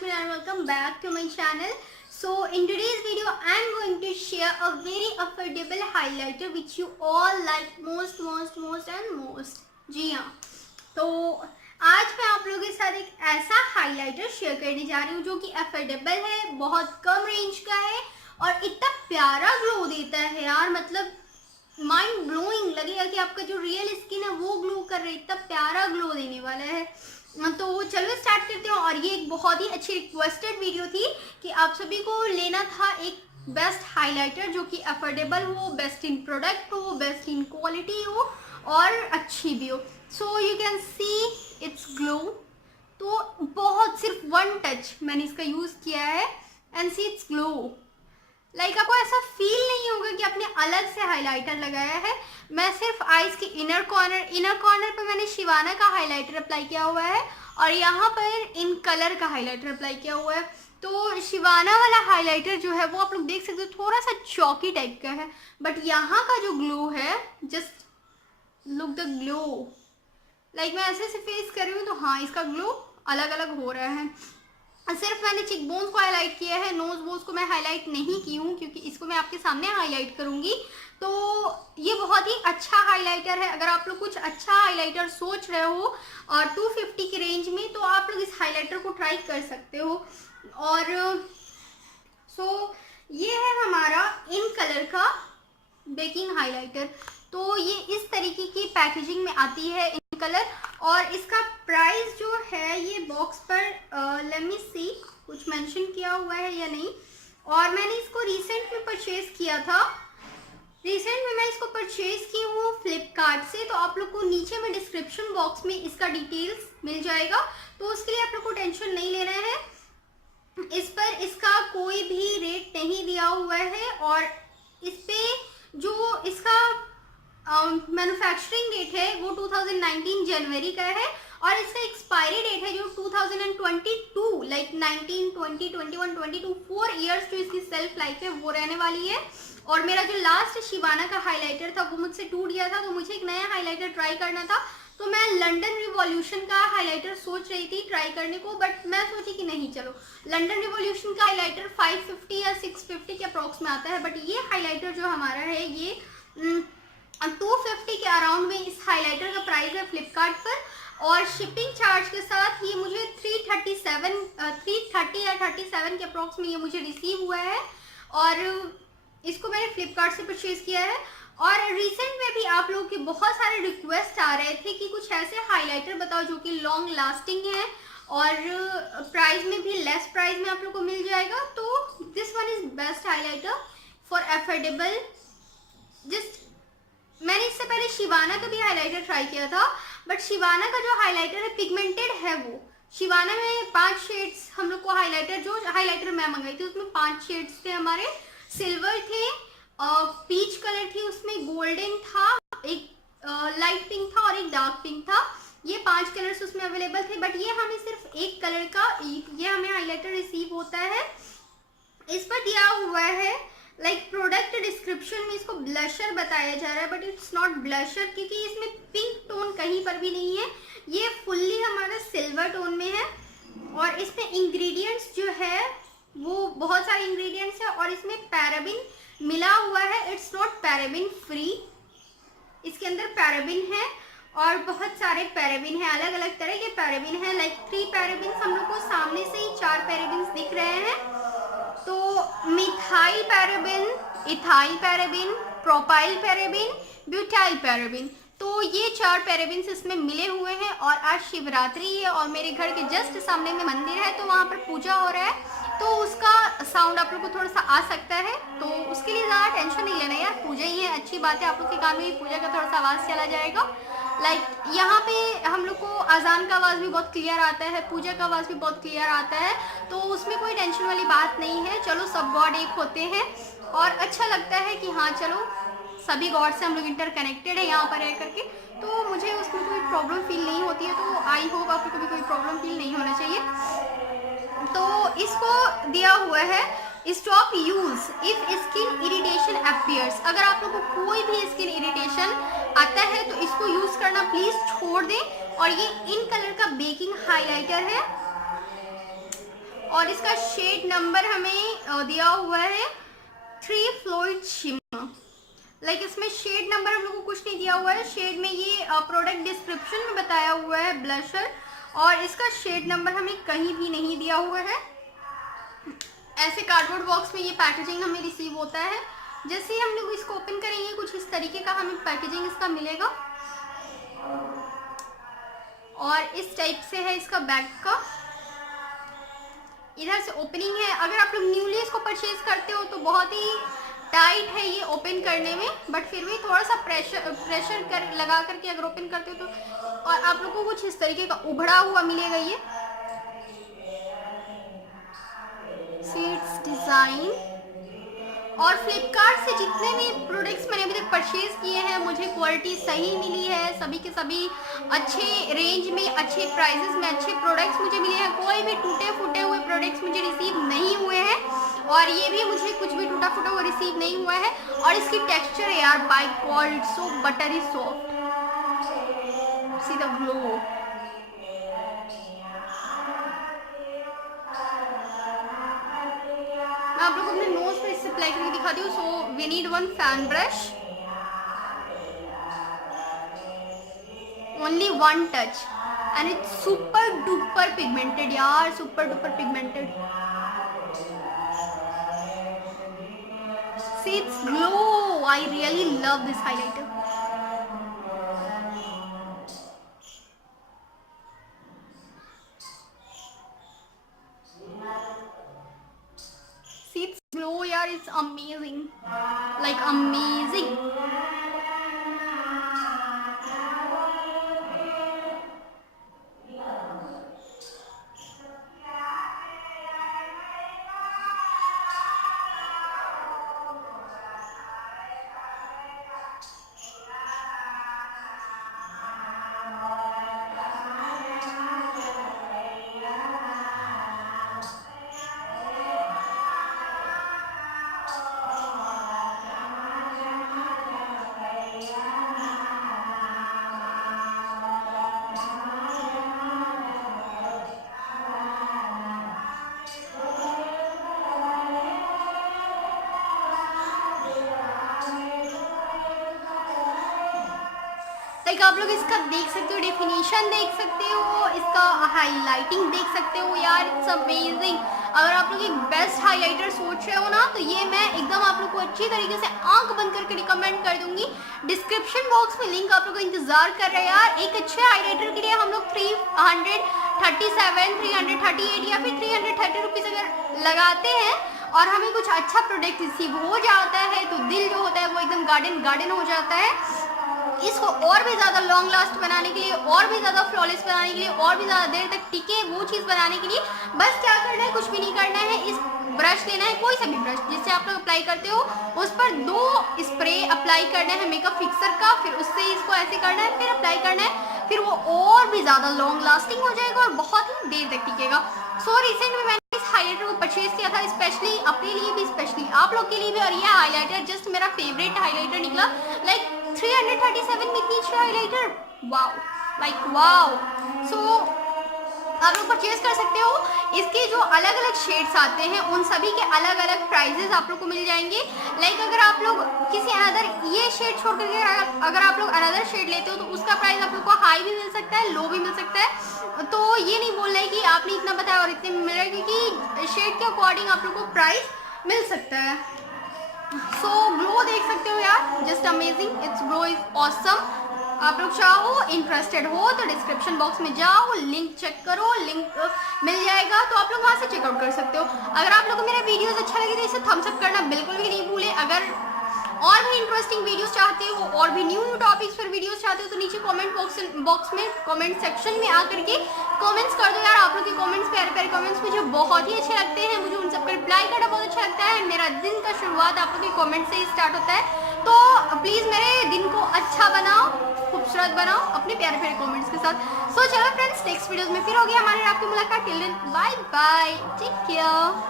Yashmine and welcome back to my channel. So in today's video I am going to share a very affordable highlighter which you all like most and most. जी हाँ, तो आज मैं आप लोगों के साथ एक ऐसा हाइलाइटर शेयर करने जा रही हूँ जो कि अफोर्डेबल है, बहुत कम रेंज का है और इतना प्यारा ग्लो देता है यार, मतलब माइंड ब्लोइंग लगेगा कि आपका जो रियल स्किन है वो ग्लो कर रहा है, इतना प्यारा ग्लो देने वाला है। तो चलो स्टार्ट करते हैं। और ये एक बहुत ही अच्छी रिक्वेस्टेड वीडियो थी कि आप सभी को लेना था एक बेस्ट हाइलाइटर जो कि अफोर्डेबल हो, बेस्ट इन प्रोडक्ट हो, बेस्ट इन क्वालिटी हो और अच्छी भी हो। So you can see it's glow. तो बहुत सिर्फ वन टच मैंने इसका यूज़ किया है and see it's glow. Like आपको ऐसा फील नहीं होगा कि आपने अलग से हाइलाइटर लगाया है। मैं सिर्फ आईज के इनर कॉर्नर पर मैंने शिवाना का हाइलाइटर अप्लाई किया हुआ है और यहाँ पर इन कलर का हाइलाइटर अप्लाई किया हुआ है। तो शिवाना वाला हाइलाइटर जो है वो आप लोग देख सकते हो थोड़ा सा चॉकी टाइप का है, बट यहाँ का जो ग्लो है, just look the glow. Like मैं ऐसे से फेस कर रही हूँ तो हाँ, इसका ग्लो अलग अलग हो रहा है। सिर्फ मैंने चिक बोन्स को हाईलाइट किया है, नोज बोन्स को मैं हाईलाइट नहीं की हूँ क्योंकि इसको मैं आपके सामने हाईलाइट करूँगी। तो ये बहुत ही अच्छा हाइलाइटर है। अगर आप लोग कुछ अच्छा हाइलाइटर सोच रहे हो और 250 के रेंज में, तो आप लोग इस हाइलाइटर को ट्राई कर सकते हो। और सो ये है हमारा इन कलर का बेकिंग हाइलाइटर। तो ये इस तरीके की पैकेजिंग में आती है इन कलर, और इसका प्राइस जो है ये बॉक्स पर लेट मी सी कुछ मेंशन किया हुआ है या नहीं। और मैंने इसको रिसेंट में परचेज किया था, रिसेंट में मैं इसको परचेज की हूँ फ्लिपकार्ट से। तो आप लोग को नीचे में डिस्क्रिप्शन बॉक्स में इसका डिटेल्स मिल जाएगा, तो उसके लिए आप लोग को टेंशन नहीं लेना है। इस पर इसका कोई भी रेट नहीं दिया हुआ है और इस पे जो इसका मैन्युफैक्चरिंग डेट है वो 2019 जनवरी का है और इसका एक्सपायरी डेट है जो 2022, लाइक 19, 20, 21, 22 4 इयर्स जो इसकी सेल्फ लाइफ है वो रहने वाली है। और मेरा जो लास्ट शिवाना का हाइलाइटर था वो मुझसे टूट गया था, तो मुझे एक नया हाइलाइटर ट्राई करना था। तो मैं लंदन रिवॉल्यूशन का हाइलाइटर सोच रही थी ट्राई करने को, बट मैं सोची कि नहीं, चलो लंदन रिवॉल्यूशन का हाइलाइटर 550 या 650 के अप्रॉक्स में आता है, बट ये हाइलाइटर जो हमारा है ये 250 के अराउंड में इस हाइलाइटर का प्राइस है फ्लिपकार्ट पर। और शिपिंग चार्ज के साथ ये मुझे 330 या 37 के अप्रॉक्स में ये मुझे रिसीव हुआ है और इसको मैंने फ्लिपकार्ट से परचेज किया है। और रिसेंट में भी आप लोगों के बहुत सारे रिक्वेस्ट आ रहे थे कि कुछ ऐसे हाइलाइटर बताओ जो कि लॉन्ग लास्टिंग है और प्राइस में भी लेस प्राइस में आप लोग को मिल जाएगा। तो this one is best highlighter for affordable. Just मैंने इससे पहले शिवाना का भी हाइलाइटर ट्राई किया था, बट शिवाना का जो हाइलाइटर है पिगमेंटेड है। वो शिवाना में 5 शेड्स हम लोग को हाइलाइटर, जो हाइलाइटर मैं मंगाई थी उसमें 5 शेड्स थे हमारे, सिल्वर थे, पीच कलर थी, उसमें गोल्डन था, एक लाइट पिंक था और एक डार्क पिंक था। ये 5 कलर्स उसमें अवेलेबल थे, बट ये हमें सिर्फ एक कलर का ये हमें हाइलाइटर रिसीव होता है। इस पर दिया हुआ है लाइक प्रोडक्ट डिस्क्रिप्शन में इसको ब्लशर बताया जा रहा है, बट इट्स नॉट ब्लशर क्योंकि इसमें पिंक टोन कहीं पर भी नहीं है। ये फुल्ली हमारा सिल्वर टोन में है और इसमें इंग्रेडिएंट्स जो है वो बहुत सारे इंग्रेडिएंट्स है और इसमें पैराबिन मिला हुआ है। इट्स नॉट पैराबिन फ्री, इसके अंदर पैराबिन है और बहुत सारे पैराबिन है, अलग अलग तरह के पैराबिन है। लाइक 3 पैराबिन हम लोग को सामने से ही 4 पैराबिन दिख रहे हैं। तो methyl paraben, ethyl paraben, propyl paraben, butyl paraben, तो ये 4 पैराबिन्स इसमें मिले हुए हैं। और आज शिवरात्रि है और मेरे घर के जस्ट सामने में मंदिर है, तो वहाँ पर पूजा हो रहा है, तो उसका साउंड आप लोग को थोड़ा सा आ सकता है। तो उसके लिए ज़्यादा टेंशन नहीं लेना यार, पूजा ही है, अच्छी बात है, आप लोग के कान में भी पूजा का थोड़ा सा आवाज़ चला जाएगा। लाइक यहाँ पे हम लोग को अजान का आवाज़ भी बहुत क्लियर आता है, पूजा का आवाज़ भी बहुत क्लियर आता है, तो उसमें कोई टेंशन वाली बात नहीं है। चलो सब गॉड एक होते हैं और अच्छा लगता है कि हाँ चलो सभी गॉड से हम लोग इंटरकनेक्टेड है यहाँ पर रह करके, तो मुझे उसमें कोई प्रॉब्लम फील नहीं होती है। तो आई होप आपको भी कोई प्रॉब्लम फील नहीं होना चाहिए। तो इसको दिया हुआ है stop use if skin irritation appears. अगर आप लोगों को कोई भी स्किन इरिटेशन आता है तो इसको यूज करना प्लीज छोड़ दें। और ये इन कलर का बेकिंग हाइलाइटर है और इसका शेड नंबर हमें दिया हुआ है 3 फ्लॉयड शिमर। लाइक इसमें शेड नंबर हम लोग को कुछ नहीं दिया हुआ है, शेड में ये प्रोडक्ट डिस्क्रिप्शन में बताया हुआ है ब्लशर, और इसका शेड नंबर हमें कहीं भी नहीं दिया हुआ है। ऐसे कार्डबोर्ड बॉक्स में ये पैकेजिंग हमें रिसीव होता है। जैसे ही हम लोग इसको ओपन करेंगे कुछ इस तरीके का हमें पैकेजिंग इसका मिलेगा, और इस टाइप से है इसका बैक का। इधर से ओपनिंग है। अगर आप लोग न्यूली इसको परचेज करते हो तो बहुत ही टाइट है ये ओपन करने में, बट फिर भी थोड़ा सा प्रेशर कर लगा करके अगर ओपन करते हो तो, और आप लोग को कुछ इस तरीके का उभड़ा हुआ मिलेगा ये सीड्स डिजाइन। और फ्लिपकार्ट से जितने भी प्रोडक्ट्स मैंने अभी तक परचेज किए हैं मुझे क्वालिटी सही मिली है, सभी के सभी अच्छे रेंज में, अच्छे प्राइसेस में अच्छे प्रोडक्ट्स मुझे मिले हैं। कोई भी टूटे फूटे हुए प्रोडक्ट्स मुझे रिसीव नहीं हुए हैं, और ये भी मुझे कुछ भी टूटा फूटा हुआ रिसीव नहीं हुआ है। और इसकी टेक्सचर यार by God so buttery soft, see the glow. मैं आप लोग को अपने नोज पे इससे अप्लाई करके दिखाती हूँ। So we need one fan brush, only one touch, and it's super duper pigmented यार, super duper pigmented. See its glow. I really love this highlighter. See its glow, yaar. It's amazing. Like amazing. Like आप लोग इसका देख सकते हो, definition देख सकते हो, इसका हाईलाइटिंग देख सकते हो यार, इट्स अमेजिंग। अगर आप लोग एक बेस्ट हाईलाइटर सोच रहे हो ना तो ये मैं एकदम आप लोग को अच्छी तरीके से आंख बंद करके रिकमेंड कर दूंगी। डिस्क्रिप्शन बॉक्स में लिंक आप लोग का इंतजार कर रहे हैं यार। एक अच्छे हाईलाइटर के लिए हम लोग 337, 338 या फिर 330 रुपीज़ अगर लगाते हैं और हमें कुछ अच्छा प्रोडक्ट रिसीव हो जाता है तो दिल जो होता है वो एकदम गार्डन गार्डन हो जाता है। इसको और भी ज़्यादा लॉन्ग लास्ट बनाने के लिए, और भी ज़्यादा फ्लॉलेस बनाने के लिए, और भी ज़्यादा देर तक टिके वो चीज़ बनाने के लिए बस क्या करना है, कुछ भी नहीं करना है। इस ब्रश लेना है, कोई सा भी ब्रश जिससे आप लोग अप्लाई करते हो, उस पर 2 स्प्रे अप्लाई करना है मेकअप फिक्सर का, फिर उससे इसको ऐसे करना है, फिर अप्लाई करना है, फिर वो और भी ज़्यादा लॉन्ग लास्टिंग हो जाएगा और बहुत ही देर तक टिकेगा। सो रिसेंट में मैंने इस हाईलाइटर को परचेज किया था, स्पेशली अपने लिए भी, स्पेशली आप लोग के लिए भी, और यह हाईलाइटर जस्ट मेरा फेवरेट हाईलाइटर निकला। लाइक 337 में इतनी अच्छी हाईलाइटर, वाओ, लाइक वाओ। सो आप लोग परचेज कर सकते हो। इसके जो अलग अलग शेड्स आते हैं उन सभी के अलग अलग प्राइजेस आप लोग को मिल जाएंगे। लाइक अगर आप लोग किसी अनदर ये शेड छोड़ करके अगर आप लोग अनदर शेड लेते हो तो उसका प्राइस आप लोग को हाई भी मिल सकता है, लो भी मिल सकता है। तो ये नहीं बोल रहा है कि आपने इतना बताया और इतने में मिल रहा है, क्योंकि शेड के अकॉर्डिंग आप लोग को प्राइस मिल सकता है। सो ग्लो देख सकते हो यार, just amazing, it's glow is awesome. आप लोग चाहो, इंटरेस्टेड हो तो डिस्क्रिप्शन बॉक्स में जाओ, लिंक चेक करो, लिंक मिल जाएगा तो आप लोग वहाँ से चेकआउट कर सकते हो। अगर आप लोग को मेरा वीडियोस अच्छा लगे तो इसे थम्स अप करना बिल्कुल भी नहीं भूले। अगर और भी इंटरेस्टिंग वीडियोस चाहते हो और भी न्यू टॉपिक्स पर वीडियोस चाहते हो तो नीचे कमेंट बॉक्स में कमेंट सेक्शन में आकर के कमेंट्स कर दो यार। आप लोग के कमेंट्स, प्यारे प्यारे कमेंट्स मुझे बहुत ही अच्छे लगते हैं, मुझे उन सब का रिप्लाई करना बहुत अच्छा लगता है। मेरा दिन का शुरुआत आप लोग के कमेंट से ही स्टार्ट होता है, तो प्लीज़ मेरे दिन को अच्छा बनाओ, खूबसूरत बनाओ अपने प्यारे प्यारे कमेंट्स के साथ। सो चलो फ्रेंड्स, नेक्स्ट वीडियोस में फिर होगी हमारे आपकी मुलाकात। Till then bye bye, take care.